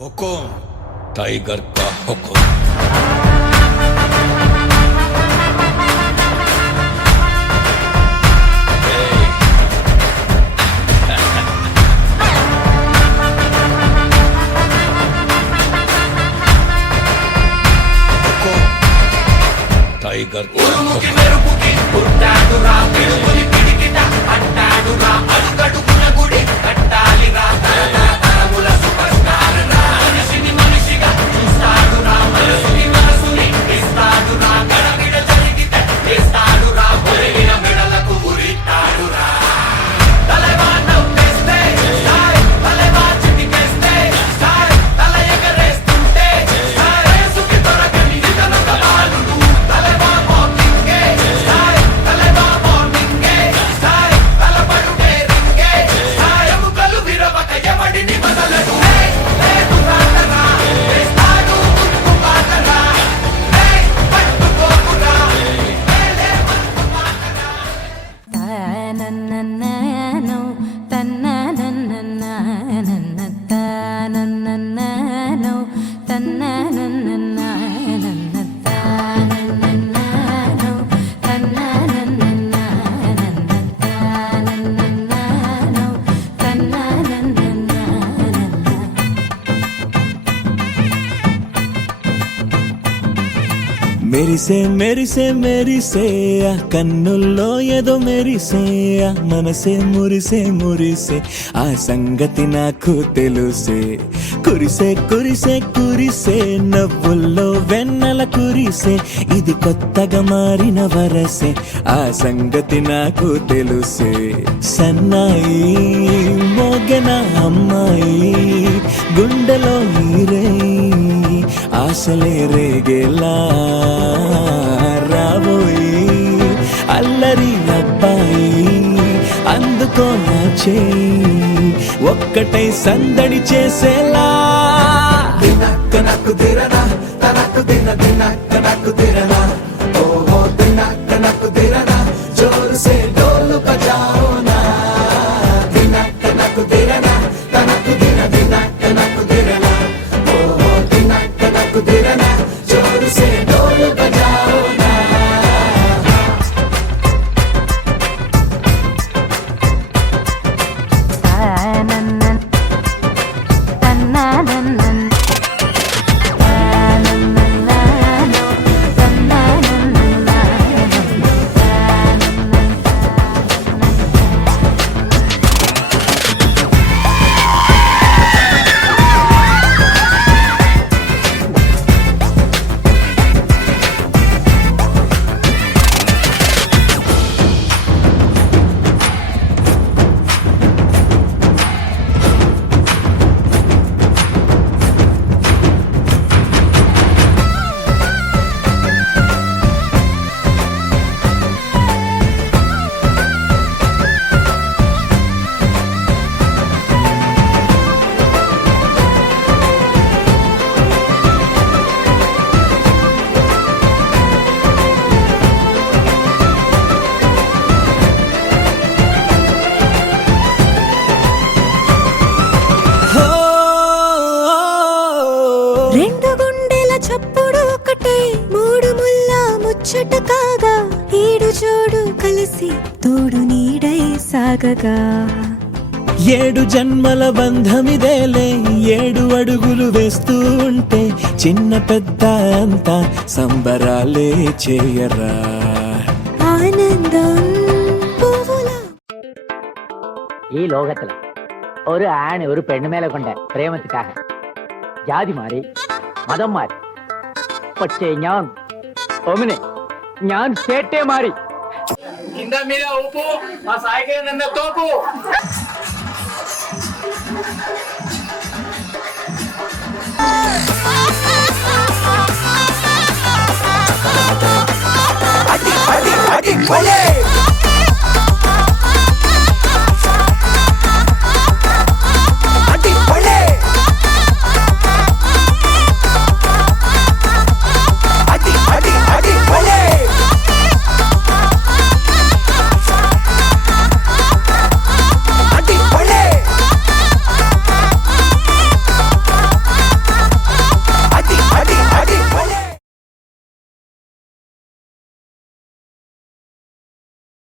हुकुम tiger का हुकुम। Tiger మెరిసే ఆ కన్నుల్లో ఏదో మెరిసే ఆ మనసే మురిసే ఆ సంగతి నాకు తెలుసే. కురిసే నవ్వుల్లో వెన్నెల కురిసే ఇది కొత్తగా మారిన వరసే ఆ సంగతి నాకు తెలుసే. సన్నాయి మోగన అమ్మాయి గుండెలో ఈరే ఆశలే రేగేలా రాబోయి అల్లరి అబ్బాయి అందుకో నా చేయి ఒక్కటై సందడి చేసేలా. దినక్క నాకు దిరనా తనకు దినక్క నాకు దిరనా ఓహో దినక్క నాకు దిరనా జోరు సే డోలు బజాओ నా. దినక్క నాకు దిరనా తనకు దినక్క నాకు దిరనా ఓహో దినక్క నాకు దిరనా జోరు సే డోలు బజాओ నా. కాగా ఏడు జోడు కలిసి తోడు నీడై సాగగా ఏడు జన్మల బంధమిదేలే 7 అడుగులు వేస్తూ ఉంటే చిన్న పెద్ద అంతా సంబరాలే చేయరా. ആനന്ദം ഈ ലോകത്തില് ഒരു ആണ് ഒരു പെണ്ണുമേലെ കൊണ്ട് പ്രേമത്തിക്കാക ജാതി മാറി മതം മാറി പക്ഷേ ഞാൻ ചേട്ടേ മാറി. ఇందా మీద ఊపు మా సాయికి నన్ను తోపు. అడి